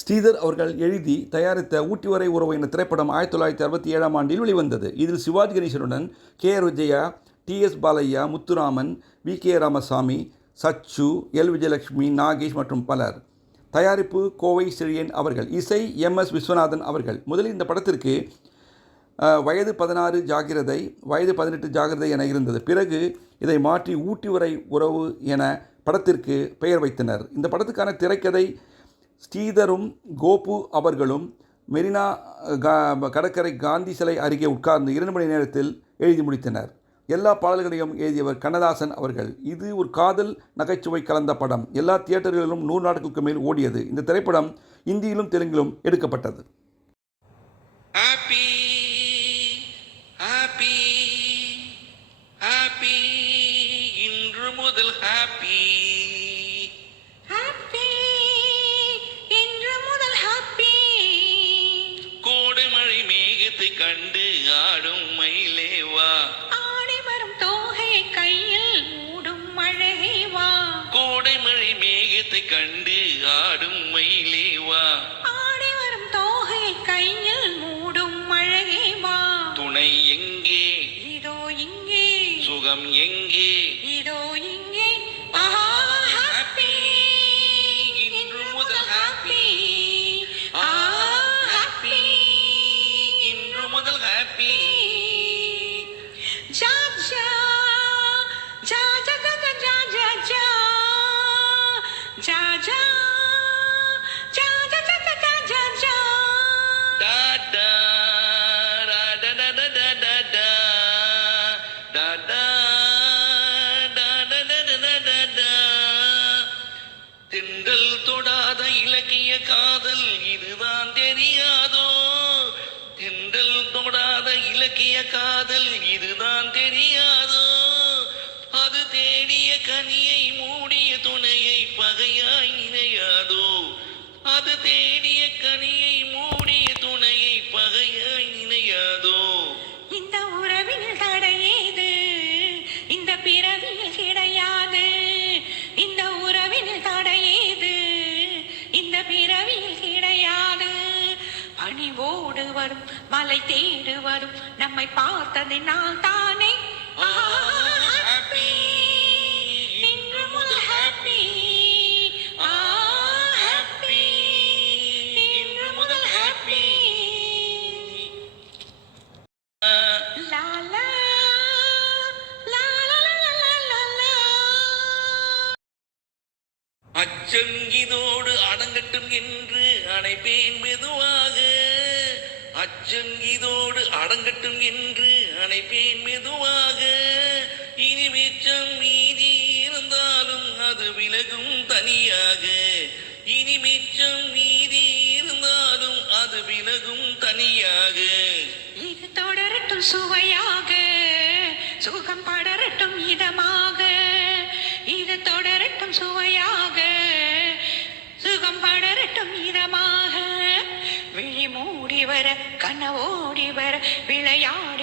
ஸ்ரீதர் அவர்கள் எழுதி தயாரித்த ஊட்டி வரை உறவு என்ற திரைப்படம் 1967ஆம் ஆண்டில் வெளிவந்தது. இதில் சிவாஜி கணேசனுடன் K R. Vijaya, T S. Balaiah, Muthuraman, V K. Ramasamy, Sachu, L. Vijayalakshmi, Nagesh மற்றும் பலர். தயாரிப்பு கோவை செழியன் அவர்கள். இசை எம்.எஸ். விஸ்வநாதன் அவர்கள். முதலில் இந்த படத்திற்கு வயது 16 ஜாகிரதை, வயது 18 ஜாகிரதை என இருந்தது. பிறகு இதை மாற்றி ஊட்டி வரை உறவு என படத்திற்கு பெயர் வைத்தனர். இந்த படத்துக்கான திரைக்கதை ஸ்ரீதரும் கோபு அவர்களும் மெரினா கடற்கரை காந்தி சிலை அருகே உட்கார்ந்து 2 மணி நேரத்தில் எழுதி முடித்தனர். எல்லா பாடல்களையும் எழுதியவர் கண்ணதாசன் அவர்கள். இது ஒரு காதல் நகைச்சுவை கலந்த படம். எல்லா தியேட்டர்களிலும் 100 நாட்களுக்கு மேல் ஓடியது. இந்த திரைப்படம் இந்தியிலும் தெலுங்கிலும் எடுக்கப்பட்டது. இன்று முதல் ஹாப்பி கண்டு ஆடும் மயிலேவா, ஆடி வரும் தோகையை கையில் மூடும் மழைவா, கோடை மழை மேகத்தை கண்டு ஆடும் மயிலேவா, ஆடி வரும் தோகையை கையில் மூடும் மழைவா. துணை எங்கே இதோ இங்கே, சுகம் எங்கே இதோ இங்கே. ஹாப்பி இன்று முதல் ஹாப்பி, ஹாப்பி இன்று முதல் ஹாப்பி. ஜா ஜா ஜா ஜா ஜா ஜா ஜா ஜா ஜா ஜா ஜா ஜா ஜா ஜா ஜா ஜா. டா டா டா டா டா டா டா டா டா டா டா டா டா டா டா. தென்றல் தொடாத இலக்கிய காதல் இதுதான் தெரியாதோ, தென்றல் தொடாத இலக்கிய காதல் இதுதான் தெரியாதோ, அது தேடிய கனியை மூடிய துணையை பகையாய் நினையாதோ, அது தேடிய கனியை மூடிய துணையை பகையாய் நினையாதோ. இந்த உறவில் தடையேது, இந்த பிறவியில் கிடையாது. இந்த உறவில் தடையேது, இந்த பிறவியில் கிடையாது. பணிவோடு வரும் மலை தேடு வரும் நம்மை பார்த்ததினால் தானே ஹாப்பி இன்று முதல் ஹாப்பி, ஹாப்பி இன்று முதல் ஹாப்பி. லா லா லா லா லா லா லா. அச்சங்கிதோடு அடங்கட்டும் என்று அணைப்பேன் மெதுவாக, அச்சங்கிதோடு அடங்கட்டும் என்று அணைப்பேன் மெதுவாக. இனி மிச்சம் மீதி இருந்தாலும் அது விலகும் தனியாக, இனி மிச்சம் மீதி இருந்தாலும் அது விலகும் தனியாக. இது தொடரட்டும் சுவையாக, சுகம் படரட்டும் இதமாக. இது தொடரட்டும் சுவையாக, சுகம் படரட்டும் இதமாக. விழி மூடி வர கனவோடி வர விளையாட